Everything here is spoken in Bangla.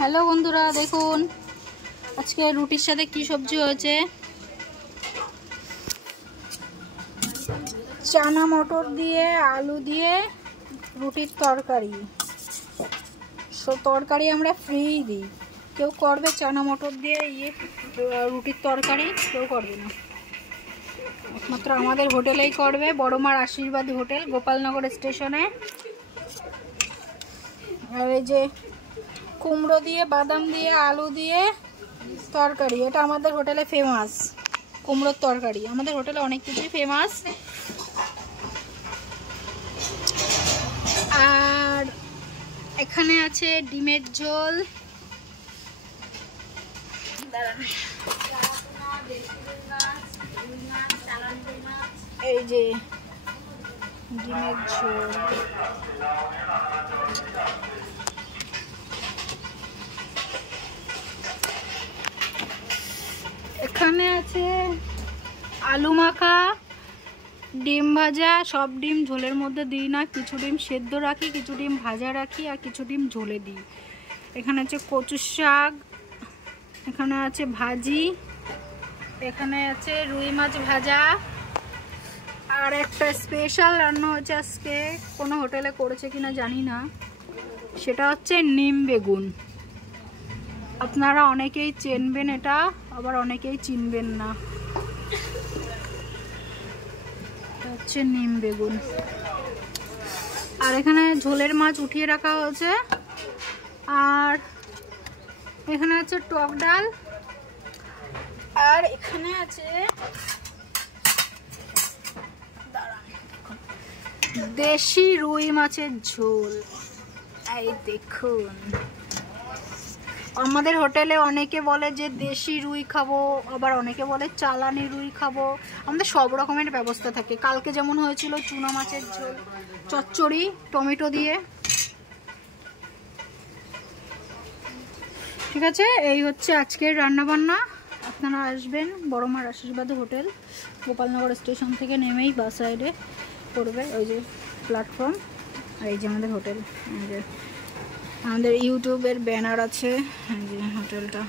হ্যালো বন্ধুরা, দেখুন আজকে রুটির সাথে কি সবজি হয়েছে। চানা মটর দিয়ে আলু দিয়ে রুটির তরকারি। তরকারি আমরা ফ্রি দিই, কেউ করবে চানা মটর দিয়ে রুটির তরকারি কেউ করবে না, একমাত্র আমাদের হোটেলেই করবে, বড়মার আশীর্বাদ হোটেল, গোপালনগর স্টেশনে। আর এই যে কুমড়ো দিয়ে বাদাম দিয়ে আলু দিয়ে তরকারি, এটা আমাদের হোটেলে ফেমাস। কুমড়োর তরকারি আমাদের হোটেলে অনেক কিছুই ফেমাস। আর এখানে আছে ডিমের ঝোল, এই যে ডিমের ঝোল, এখানে আছে আলু মাখা, ডিম ভাজা। সব ডিম ঝোলের মধ্যে দিই না, কিছু ডিম সেদ্ধ রাখি, কিছু ডিম ভাজা রাখি, আর কিছু ডিম ঝোলে দিই। এখানে আছে কচুর শাক, এখানে আছে ভাজি, এখানে আছে রুই মাছ ভাজা। আর একটা স্পেশাল রান্না হচ্ছে আজকে, কোনো হোটেলে করেছে কিনা জানি না, সেটা হচ্ছে নিম বেগুন। আপনারা অনেকেই চিনবেন এটা, আবার অনেকেই চিনবেন না। হচ্ছে নিম বেগুন। আর এখানে ঝোলের মাছ উঠিয়ে রাখা হয়েছে। আর এখানে আছে টক ডাল। আর এখানে আছে দেশি রুই মাছের ঝোল। এই দেখুন, আমাদের হোটেলে অনেকে বলে যে দেশি রুই খাবো, আবার অনেকে বলে চালানি রুই খাবো। আমাদের সব রকমের ব্যবস্থা থাকে। কালকে যেমন হয়েছিল চুনা মাছের ঝোল, চচ্চড়ি টমেটো দিয়ে। ঠিক আছে, এই হচ্ছে আজকের রান্নাবান্না। আপনারা আসবেন বড়মার আশীর্বাদ হোটেল, গোপালনগর স্টেশন থেকে নেমেই বাস সাইডে পড়বে, ওই যে প্ল্যাটফর্ম। আর এই যে আমাদের হোটেল, এই যে আমাদের ইউটিউবের ব্যানার আছে, এই যে হোটেলটা।